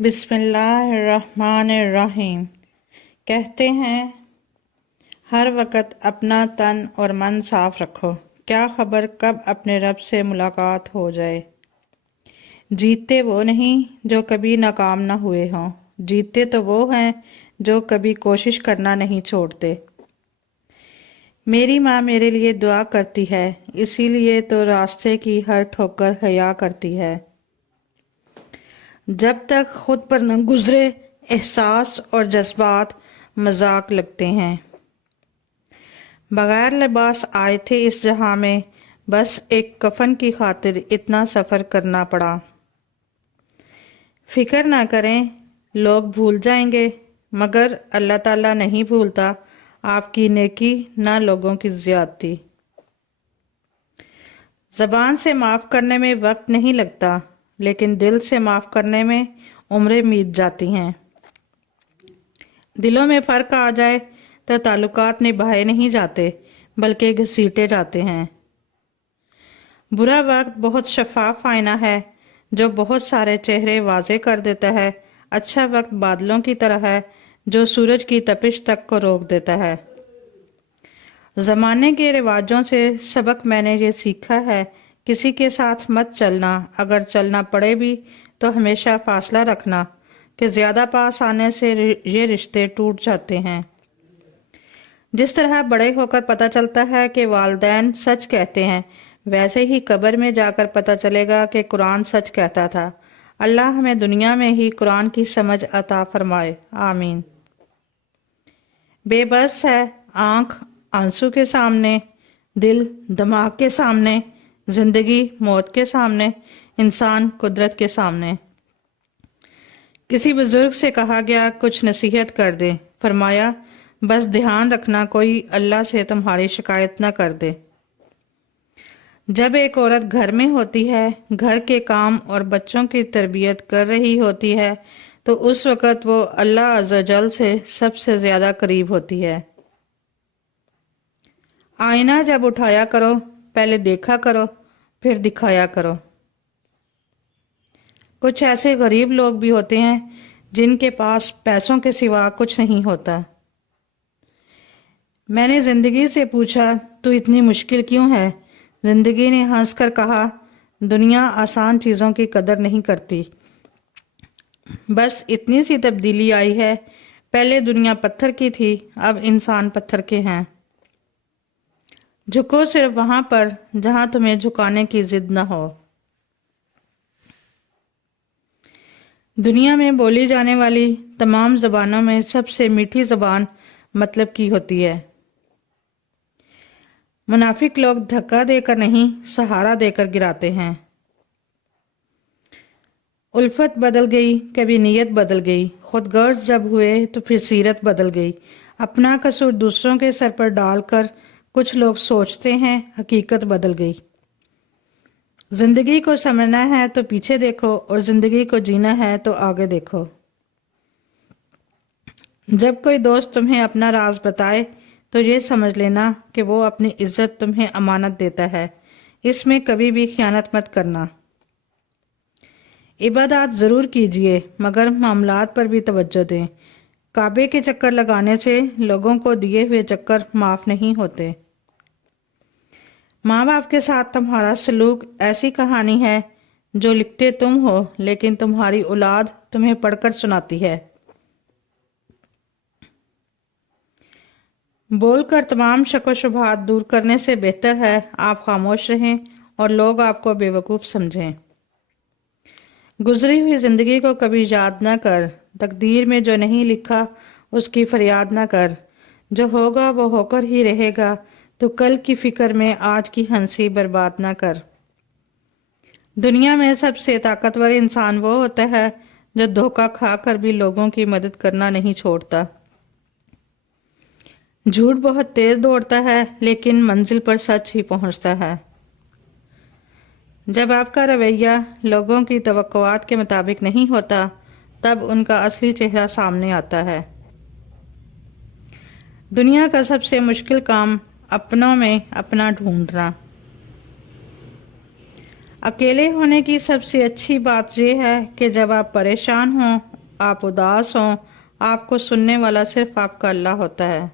بسم اللہ الرحمن الرحیم۔ کہتے ہیں ہر وقت اپنا تن اور من صاف رکھو، کیا خبر کب اپنے رب سے ملاقات ہو جائے۔ جیتتے وہ نہیں جو کبھی ناکام نہ ہوئے ہوں، جیتتے تو وہ ہیں جو کبھی کوشش کرنا نہیں چھوڑتے۔ میری ماں میرے لیے دعا کرتی ہے، اسی لیے تو راستے کی ہر ٹھوکر حیا کرتی ہے۔ جب تک خود پر نہ گزرے احساس اور جذبات مذاق لگتے ہیں۔ بغیر لباس آئے تھے اس جہاں میں، بس ایک کفن کی خاطر اتنا سفر کرنا پڑا۔ فکر نہ کریں، لوگ بھول جائیں گے، مگر اللہ تعالیٰ نہیں بھولتا آپ کی نیکی نہ لوگوں کی زیادتی۔ زبان سے معاف کرنے میں وقت نہیں لگتا، لیکن دل سے معاف کرنے میں عمریں بیت جاتی ہیں۔ دلوں میں فرق آ جائے تو تعلقات نبھائے نہیں جاتے بلکہ گھسیٹے جاتے ہیں۔ برا وقت بہت شفاف آئینہ ہے جو بہت سارے چہرے واضح کر دیتا ہے۔ اچھا وقت بادلوں کی طرح ہے جو سورج کی تپش تک کو روک دیتا ہے۔ زمانے کے رواجوں سے سبق میں نے یہ سیکھا ہے، کسی کے ساتھ مت چلنا، اگر چلنا پڑے بھی تو ہمیشہ فاصلہ رکھنا، کہ زیادہ پاس آنے سے یہ رشتے ٹوٹ جاتے ہیں۔ جس طرح بڑے ہو کر پتہ چلتا ہے کہ والدین سچ کہتے ہیں، ویسے ہی قبر میں جا کر پتہ چلے گا کہ قرآن سچ کہتا تھا۔ اللہ ہمیں دنیا میں ہی قرآن کی سمجھ عطا فرمائے، آمین۔ بے بس ہے آنکھ آنسو کے سامنے، دل دماغ کے سامنے، زندگی موت کے سامنے، انسان قدرت کے سامنے۔ کسی بزرگ سے کہا گیا کچھ نصیحت کر دے، فرمایا بس دھیان رکھنا کوئی اللہ سے تمہاری شکایت نہ کر دے۔ جب ایک عورت گھر میں ہوتی ہے، گھر کے کام اور بچوں کی تربیت کر رہی ہوتی ہے، تو اس وقت وہ اللہ عز و جل سے سب سے زیادہ قریب ہوتی ہے۔ آئینہ جب اٹھایا کرو، پہلے دیکھا کرو پھر دکھایا کرو۔ کچھ ایسے غریب لوگ بھی ہوتے ہیں جن کے پاس پیسوں کے سوا کچھ نہیں ہوتا۔ میں نے زندگی سے پوچھا تو اتنی مشکل کیوں ہے؟ زندگی نے ہنس کر کہا دنیا آسان چیزوں کی قدر نہیں کرتی، بس اتنی سی تبدیلی آئی ہے، پہلے دنیا پتھر کی تھی، اب انسان پتھر کے ہیں۔ جھکو صرف وہاں پر جہاں تمہیں جھکانے کی ضد نہ ہو۔ دنیا میں بولی جانے والی تمام زبانوں میں سب سے میٹھی زبان مطلب کی ہوتی ہے۔ منافق لوگ دھکا دے کر نہیں، سہارا دے کر گراتے ہیں۔ الفت بدل گئی، کبھی نیت بدل گئی، خود غرض جب ہوئے تو پھر سیرت بدل گئی۔ اپنا قصور دوسروں کے سر پر ڈال کر کچھ لوگ سوچتے ہیں حقیقت بدل گئی۔ زندگی کو سمجھنا ہے تو پیچھے دیکھو، اور زندگی کو جینا ہے تو آگے دیکھو۔ جب کوئی دوست تمہیں اپنا راز بتائے تو یہ سمجھ لینا کہ وہ اپنی عزت تمہیں امانت دیتا ہے، اس میں کبھی بھی خیانت مت کرنا۔ عبادات ضرور کیجئے مگر معاملات پر بھی توجہ دیں۔ کعبے کے چکر لگانے سے لوگوں کو دیے ہوئے چکر معاف نہیں ہوتے۔ ماں باپ کے ساتھ تمہارا سلوک ایسی کہانی ہے جو لکھتے تم ہو لیکن تمہاری اولاد تمہیں پڑھ کر سناتی ہے۔ بول کر تمام شک و شبہات دور کرنے سے بہتر ہے آپ خاموش رہیں اور لوگ آپ کو بیوقوف سمجھیں۔ گزری ہوئی زندگی کو کبھی یاد نہ کر، تقدیر میں جو نہیں لکھا اس کی فریاد نہ کر، جو ہوگا وہ ہو کر ہی رہے گا، تو کل کی فکر میں آج کی ہنسی برباد نہ کر۔ دنیا میں سب سے طاقتور انسان وہ ہوتا ہے جو دھوکہ کھا کر بھی لوگوں کی مدد کرنا نہیں چھوڑتا۔ جھوٹ بہت تیز دوڑتا ہے لیکن منزل پر سچ ہی پہنچتا ہے۔ جب آپ کا رویہ لوگوں کی توقعات کے مطابق نہیں ہوتا تب ان کا اصلی چہرہ سامنے آتا ہے۔ دنیا کا سب سے مشکل کام اپنوں میں اپنا ڈھونڈنا۔ اکیلے ہونے کی سب سے اچھی بات یہ ہے کہ جب آپ پریشان ہوں آپ اداس ہوں، آپ کو سننے والا صرف آپ کا اللہ ہوتا ہے۔